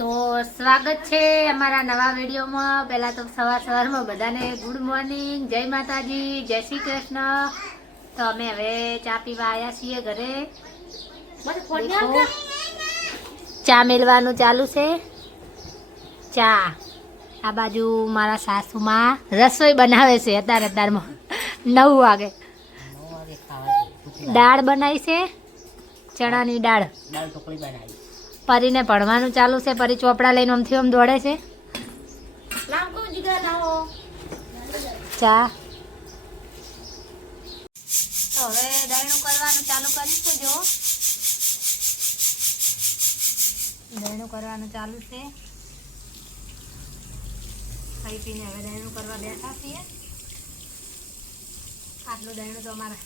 તો સ્વાગત છે અમારા નવા વિડીયોમાં। પહેલાં તો સવારમાં બધાને ગુડ મોર્નિંગ, જય માતાજી, જય શ્રી કૃષ્ણ। તો અમે હવે ચા પીવા આવ્યા છીએ ઘરે। દેખો, ચા મેળવાનું ચાલુ છે। ચા આ બાજુ મારા સાસુમાં રસોઈ બનાવે છે અત્યારમાં 9 વાગે। દાળ બનાવી છે, ચણાની દાળ ઢોકળી બનાવી। પરીને ભણવાનું ચાલુ છે, પરી ચોપડા લઈને આમથી આમ દોડે છે। ચા તો હવે દળનું કરવાનું ચાલુ કરીશું। જો દળનું કરવાનું ચાલુ છે, ખાઈ પીને હવે દળનું કરવા બેઠા છીએ। આટલું દળનું તો અમારા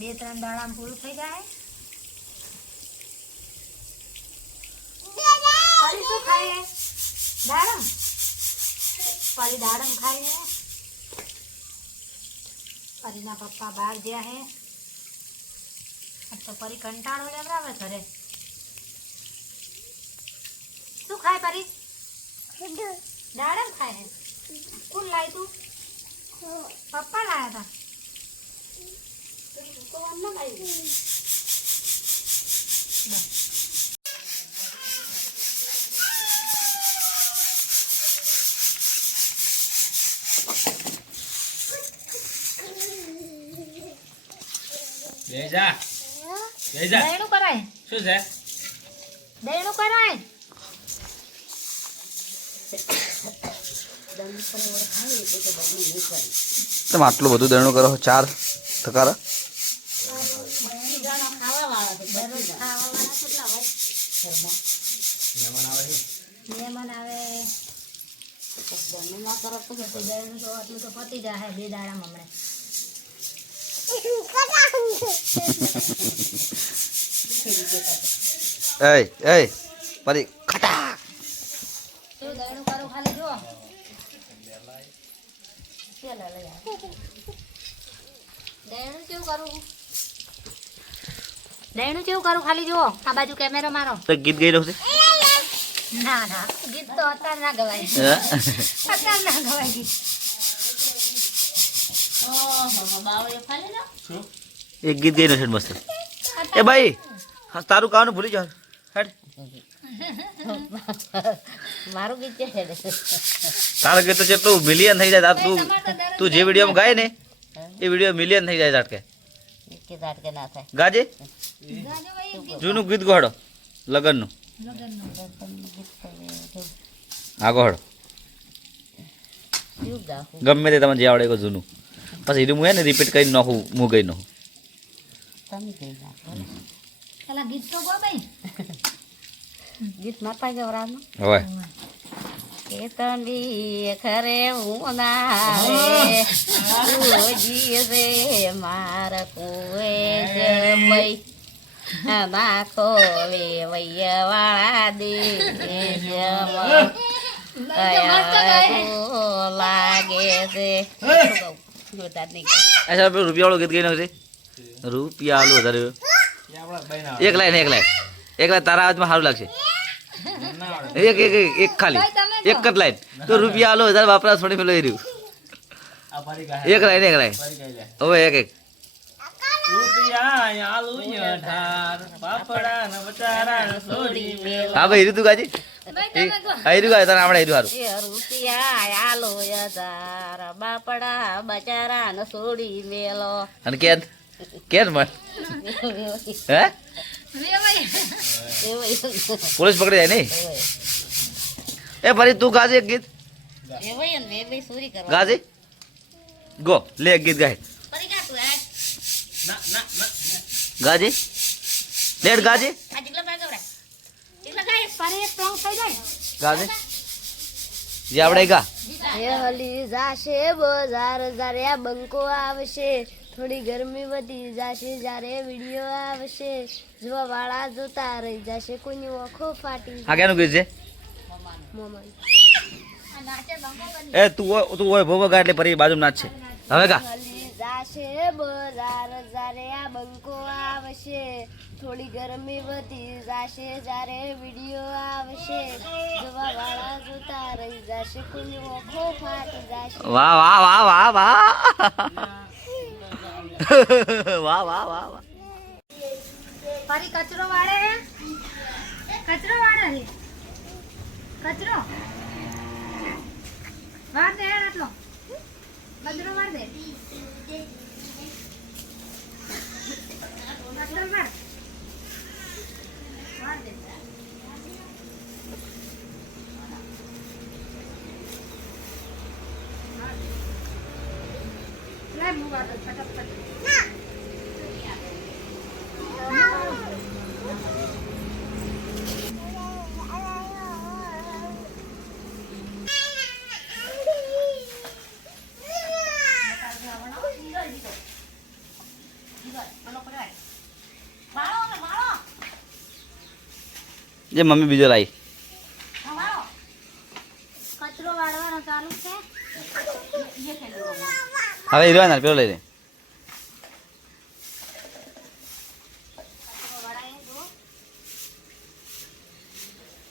2-3 દાડામાં પૂરું થઈ જાય। પરી શું ખાય? દાડમ? પરી દાડમ ખાય है। પરીના પપ્પા બહાર ગયા है। अब तो परी कंटाळो लेवरावे घरे। શું ખાય પરી? દાડમ ખાય है। કોણ લાવી તું? પપ્પા લાયા હતા। તો અમને લાવી બેજા દળનું કરાય। શું છે? દળનું કરાય। તમે આટલું બધું દળનું કરો 4 ટકા મહેમાન આવે દળનું તો આટલું તો પતી જાય 2 દાડામાં હમણાં। એ પરી ખટા શું દળનું કરું ખાલી જો દળનું કેવું કરું? દળનું કેવું કરું ખાલી જો। આ બાજુ કેમેરો મારો। તો ગીત ગઈ રહ્યો છે? ના ના, ગીત તો અત્યારે ના ગવાય। અત્યારે ના ગવાય ગીત। એક ગીત ગઈ રહ્યો છે મસ્ત। એ ભાઈ હા તારું કાવાનું ભૂલી જાવ હેડ। મારું ગીત છે તારું ગીત તો જેટલું મિલિયન થઈ જાય તું જે વિડીયોમાં ગાય ને એ વિડીયો મિલિયન થઈ જાય ઝાટકે ના થાય। ગાજે જૂનું ગીત ગોહડો લગનનું હા ગોહડો ગમે તે તમે જે આવડે એ જૂનું પછી એનું હે ને રિપીટ કરીને નાખું હું ગઈ નાખું। પેલા ગીત તો ગો ભાઈ। ગીત ના પાઈ ગવરાનું હવે એ તંડી ખરે હું ના રે જી રે માર કોએ જમઈ નાખો વે વૈયાવાળા દે જમ લાગે છે જોતા નહીં। અચ્છા પેલું રૂપિયા વાળું ગીત ગઈ નાખશે રૂપિયા આલુ વધારે એક લાઈન તારા અવાજમાં સારું લાગશે। એક ખાલી એક જ લાઈન તો રૂપિયા આલો વધારે વાપરા થોડી પેલો એ રહ્યું એક લાઈન હવે એક હા ભાઈ હીરું તું ગાજી હીરું ગાય તારે આપણે હીરું સારું રૂપિયા આલો યાર બાપડા બચારા ને છોડી મેલો અને કેદ મળ હે પોલીસ પકડી જાય નહીં એ ફરી તું ગાજે એક ગીત ગાજે ગો લે એક ગીત ગાય ગાજે લેટ ગાજે ગાજે જે આપણે ગા હલી જાશે બજાર જ્યારે આ બંકો આવશે થોડી ગરમી વધી જશે જ્યારે વિડીયો આવશે જોવા વાળા જોતા રહી જશે કોઈની ઓખો ફાટી આ કેનું ગીત છે મોમન એ તું હોય ભોગો ગા એટલે પરી બાજુ નાચ છે હવે ગા હલી જાશે બજાર જ્યારે આ બંકો આવશે થોડી ગરમી વધી જશે જ્યારે વિડીયો આવશે આવશે જોવા વાળા જોતા રહી જશે કોઈની ઓખો ફાટી જશે વાહ વાહ વાહ વાહ વાહ વાહ વાહ વાહ વાહ ફરી કચરો વાળે હે કચરો વાળે હે કચરો વાર દે હેડ આટલો કચરો વાર દે કચરો વાર દે લાય મુવા તો ફટાફટ જે મમ્મી બીજો લાવી કચરો વાળવાનો ચાલુ છે હવે હીરો ના પેલો લઈ લે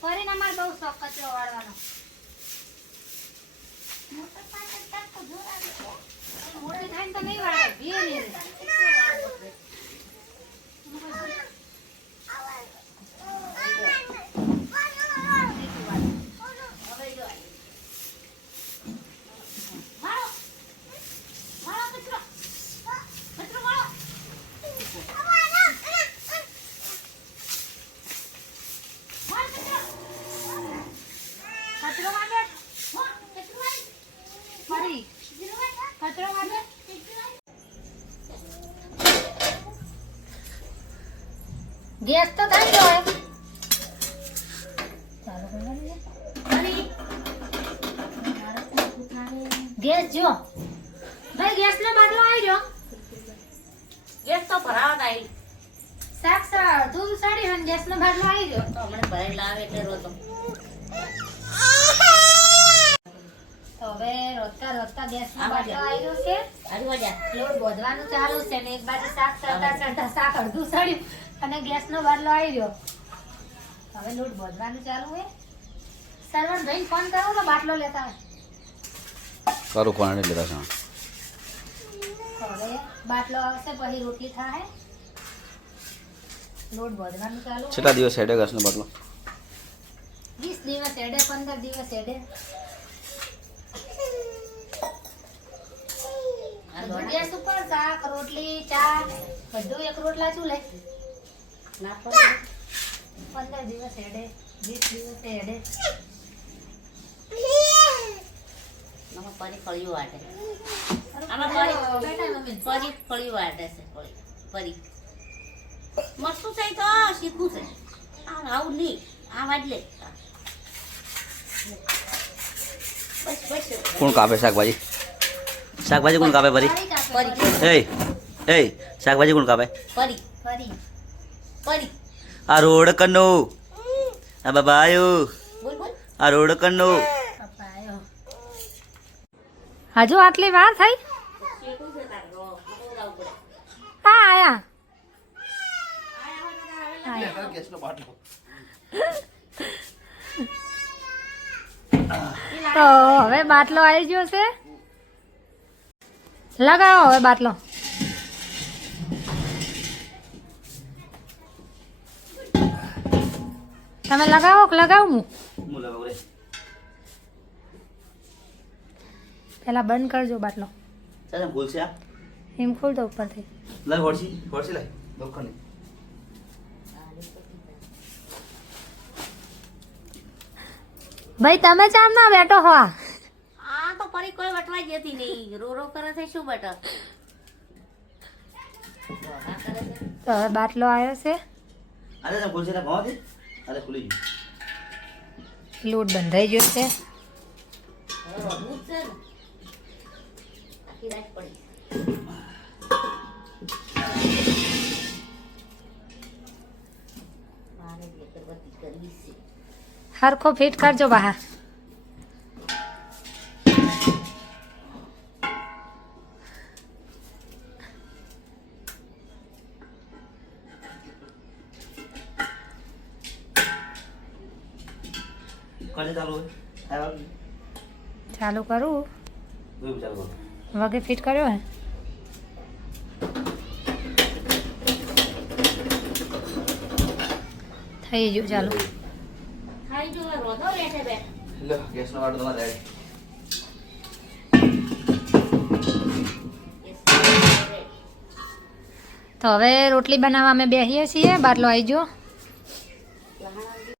ફરીને અમારે બહુ શોખ કચરો વાળવાનો મોટી થાય ને તો નહીં વાળે ધીરે ધીરે કચરો વાળે ફરી કચરો વાળે ગેસ તો થઈ ગયો હે ગેસ જો ભાઈ ગેસ નો બાટલો આવી ગયો ગેસ તો ભરાવા આવી શાક દૂધ સડી અને ગેસ નો બાટલો આવી ગયો તો હમણાં ભરાઈ લાવે એટલે રોતો તો હવે રોજતા રોજતા ગેસ નો બાટલો આવી ગયો છે આજુબાજા લોટ બોધવાનું ચાલુ છે ને એક બાજુ શાક ચડતા શાક અડધું સડ્યું અને ગેસ નો બાટલો આવી ગયો હવે લોટ બોધવાનું ચાલુ હે સરવણ ભાઈ ફોન કરો તો બાટલો લેતા હોય કરું કોણ લેતા છે તો હવે બાટલો આવશે પછી રોટલી થાય લોટ બોધવાનું ચાલુ હે. છેલ્લા દિવસ હેડે ઘસનો બદલો 20 દિવસ હેડે 15 દિવસ હેડે ગેસ ઉપર શાક રોટલી ચા બધું એક રોટલા ચૂલે ના પડે 15 દિવસ હેડે 20 દિવસ હેડે નમો પરી ફળિયું વાટે આમાં બેટા મમ્મી પરી ફળિયું વાટે છે પરી મસ્તું છે તો શીખવું છે આ આવું નહીં આ વાટલે બસ બસ કોણ કાપે શાકભાજી શાકભાજી કોણ કાપે ભરી પરી એ શાકભાજી કોણ કાપે પરી ફરી પરી આ રોડ કનો આ બાબાયો બોલ બોલ આ રોડ કનો પપ્પાયો હજુ આટલી વાર થઈ શીખવું છે તારે બોલાવવું પડે હા આયા તો હવે બાટલો આવી ગયો છે લગાવો હવે બાટલો તમે લગાવો કે લગાવું હું પેલા બંધ કરજો બાટલો ભૂલ છે આ એમ ખોલ દો ઉપરથી લાય હોડસી લાય લોખંડની ભાઈ તમે ચામ ના બેઠો હો આ તો પરી કોઈ વટવા જતી નહીં રો કરે છે શું બટા તો હવે બાટલો આવ્યો છે અરે તમે ભૂલ છે ને ભાવ દે અરે ખુલી ગયું લોટ બંધાઈ ગયો છે રોધવું જ છે ને આખી રાત પડી મારે જે અગરબત્તી કરવી છે હરખો ફિટ કરજો બહાર કરે ચાલુ હોય આ ચાલુ કરું ચાલુ કરો વગે ફિટ કર્યો હે થઈ ગયું ચાલુ ખાઈ જો રોધો બેઠે બે લો ગેસનો વાટો તમારે રેડી તો હવે રોટલી બનાવવા અમે બેસીએ છીએ બાટલો આવી ગયો